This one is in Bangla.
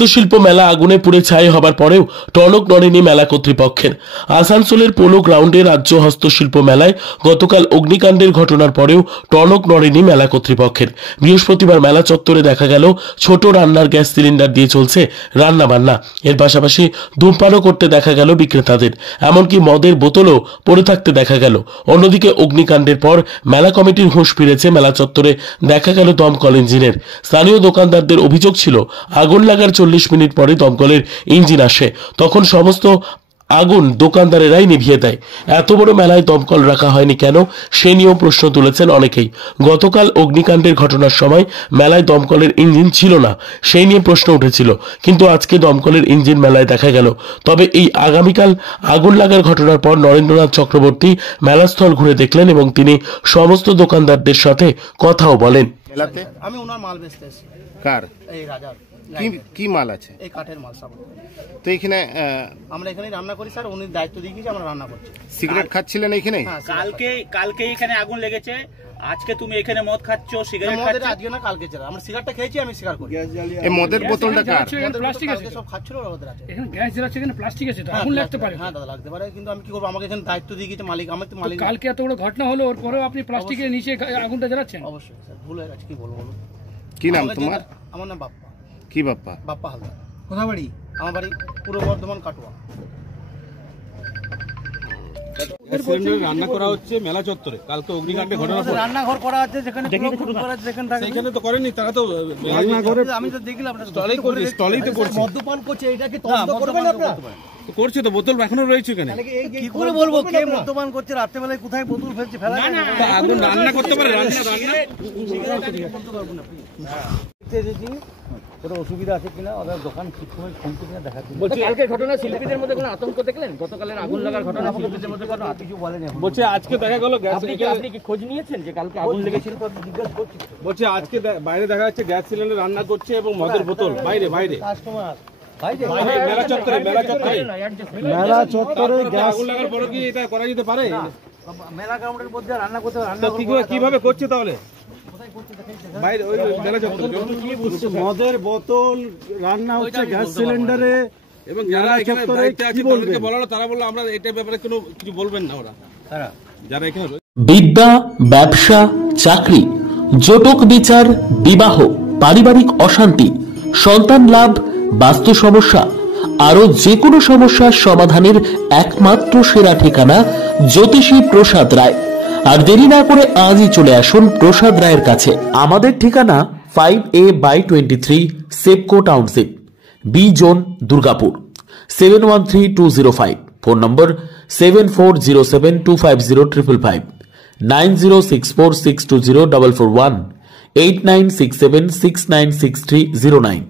হস্তশিল্প মেলা আগুনে পুড়ে ছাই হবার পরেও টনক নড়েনি মেলা কর্তৃপক্ষের। আসানসোলের পোলো গ্রাউন্ডে রাজ্য হস্তশিল্প মেলায় গতকাল অগ্নিকাণ্ডের ঘটনার পরেও টনক নড়েনি মেলা কর্তৃপক্ষের। বৃহস্পতিবার মেলা চত্বরে দেখা গেল ছোট রান্নার গ্যাস সিলিন্ডার দিয়ে চলছে রান্না বান্না। এর পাশাপাশি ধূমপানও করতে দেখা গেল বিক্রেতাদের, এমনকি মদের বোতলও পড়ে থাকতে দেখা গেল। অন্যদিকে অগ্নিকাণ্ডের পর মেলা কমিটির হুঁশ ফিরেছে। মেলা চত্বরে দেখা গেল দমকল ইঞ্জিনের। স্থানীয় দোকানদারদের অভিযোগ ছিল আগুন লাগার 40 মিনিট পরে দমকলের ইঞ্জিন আসে, তখন সমস্ত আগুন দোকানদারেরাই নিভিয়ে দেয়। এত বড় মেলায় দমকল রাখা হয়নি কেন, সে নিয়েও প্রশ্ন তুলেছেন অনেকেই। গতকাল অগ্নিকাণ্ডের ঘটনার সময় মেলায় দমকলের ইঞ্জিন ছিল না, সেই নিয়ে প্রশ্ন উঠেছিল, কিন্তু আজকে দমকলের ইঞ্জিন মেলায় দেখা গেল। তবে এই আগামীকাল আগুন লাগার ঘটনার পর নরেন্দ্রনাথ চক্রবর্তী মেলাস্থল ঘুরে দেখলেন এবং তিনি সমস্ত দোকানদারদের সাথে কথাও বলেন। আমি ওনার মাল বেচতে এসেছি। কার? এই রাজার। কি মাল আছে? এই কাঠের মাল সব। তো এখানে আমরা এখানে রান্না করি স্যার, উনি দায়িত্ব দিয়ে গেছে, আমরা রান্না করছি। সিগারেট খাচ্ছিলেন এখানে? কালকে এখানে আগুন লেগেছে, আজকে তুমি এখানে মদ খাচ্ছো, সিগারেট খাচ্ছো। আজকে না কালকে ছিল, আমরা সিগারেটটা খেয়েছি, আমি স্বীকার করি। এই মদের বোতলটা কার? প্লাস্টিক আছে, সব খাচ্ছিল ওদের আছে। এখানে গ্যাস জ্বালাচ্ছে, এখানে প্লাস্টিক আছে, এটা আগুন লাগতে পারে। হ্যাঁ দাদা লাগতে পারে, কিন্তু আমি কি করব, আমাকে এখানে দায়িত্ব দিয়ে গেছে মালিক। আমার তো মালিক। কালকে এত বড় ঘটনা হলো, ওর পরেও আপনি প্লাস্টিকের নিচে আগুনটা জ্বালাচ্ছেন? অবশ্যই স্যার, ভুল হয়ে গেছে, কি বলবো বলুন। কি নাম তোমার? আমার নাম বাপ্পা। কি বাপ্পা? বাপ্পা হালদার। কোথা বাড়ি? আমার বাড়ি পূর্ব বর্ধমান, কাটোয়া। রান্না করা হচ্ছে মেলা চত্বরে, কালকে অগ্নিকাণ্ডে ঘটনা পড়ে রান্নাঘর করা আছে, যেখানে সেখানে তো করেনি তারা, তো রান্নাঘরে আমি তো দেখলাম স্টলেই তো করছে, মদ্যপান করছে। এটা কি তদন্ত করবেন আপনারা? করছে তো, বোতল এখনো রয়েছে এখানে। কি করে বলবো কে মদ্যপান করছে, রাত্রে বেলায় কোথায় বোতল ফেলছে? ফেলা আগুন রান্না করতে পারে, কোনো অসুবিধা আছে কিনা, ওদের দোকান ঠিক সময় খুলছে কিনা দেখাচ্ছি। বলছি কালকের ঘটনা শিল্পীদের মধ্যে কোনো আতঙ্ক দেখলেন? গতকালের আগুন লাগার ঘটনা শিল্পীদের মধ্যে কোনো কিছু বলেন? বলছে আজকে দেখা গেল গ্যাস। আপনি কি খোঁজ নিয়েছেন যে কালকে আগুন লেগেছিল? বলছে আজকে বাইরে দেখা যাচ্ছে গ্যাস সিলিন্ডার রান্না করছে এবং মদের বোতল বাইরে কাস্টমার মেলা চত্বরে আগুন লাগার পরে কি এটা করা যেতে পারে? মেলা গ্রাউন্ডের মধ্যে রান্না করতে, কিভাবে করছে তাহলে বাইরে ওই মেলা চত্বরে? মদের বোতল রান্না হচ্ছে গ্যাস সিলিন্ডারে, এবং যারা এখানে দায়িত্বে আছে তাদেরকে বলালো, তারা বললো আমরা এটার ব্যাপারে কোনো কিছু বলবেন না। ওরা যারা এখানে বিদ্যা, ব্যবসা, চাকরি, জটক বিচার, বিবাহ, পারিবারিক অশান্তি, সন্তান লাভ, বাস্তু সমস্যা, আরো যে কোনো সমস্যার সমাধানের একমাত্র সেরা ঠিকানা জ্যোতিষী প্রসাদ রায়। আর দেরি না করে আজই চলে আসুন প্রসাদ রায়ের কাছে। আমাদের ঠিকানা 5A/23 Sepco township, B zone, Durgapur, 713205। Phone number 7407250555, 9064620441, 8967696309।